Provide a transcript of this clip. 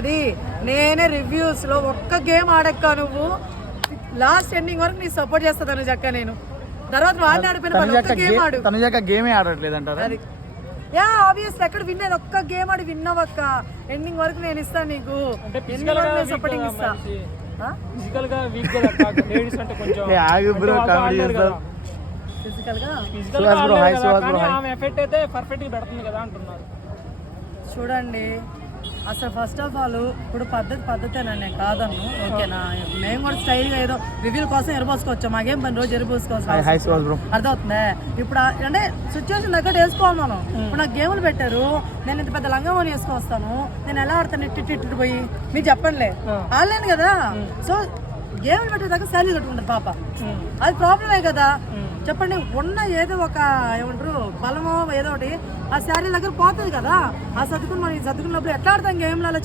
అది. నేనే రివ్యూస్ లో ఒక్క గేమ్ ఆడక్క నువ్వు లాస్ట్ ఎండింగ్ వరకు నీ సపోర్ట్ చేస్తా తనుజ అక్క. నేను తర్వాత నువ్వు ఆడిన ఆడిపోయిన ఒక్క గేమ్ ఆడు. తనుజ గేమే ఆడట్లేదు అంటారు. అది యా ఆబ్వియస్ ఎక్కడ విన్నది ఒక్క గేమ్ ఆడి విన్నావక్క. ఎండింగ్ వరకు నేను ఇస్తాను నీకు, సపోర్టింగ్ ఇస్తా. ఫిజికల్ గా వీక్ కదా లేడీస్ అంటే కొంచెం ఫిజికల్ గా ఆమె ఎఫెక్ట్ అయితే పర్ఫెక్ట్ గా పెడుతుంది కదా అంటున్నారు. చూడండి అసలు ఫస్ట్ ఆఫ్ ఆల్ ఇప్పుడు పద్ధతేనండి, నేను కాదన్ను, ఓకేనా. మేము కూడా స్టైల్గా ఏదో రివ్యూల కోసం ఎరబోసుకోవచ్చు, మాకేం పని రోజు ఎరబోసుకోవచ్చు, అర్థమవుతుందా. ఇప్పుడు అంటే సిచ్యువేషన్ దగ్గర వేసుకోవాలి మనం. ఇప్పుడు నాకు గేములు పెట్టారు, నేను ఇంత పెద్ద లంగా వేసుకొస్తాను, నేను ఎలా ఆడతాను ఇట్టు పోయి మీరు చెప్పండిలే, ఆడలేను కదా. సో గేములు పెట్టే దగ్గర శాలరీ కట్టుకుంటారు పాప, అది ప్రాబ్లమే కదా. చెప్పండి, ఉన్న ఏదో ఒక ఏమంటారు బలమో ఏదో ఒకటి ఆ శారీ దగ్గర పోతుంది కదా. ఆ సర్దుకుని మనం సర్దుకున్నప్పుడు ఎట్లా ఆడతాం గేమ్లలో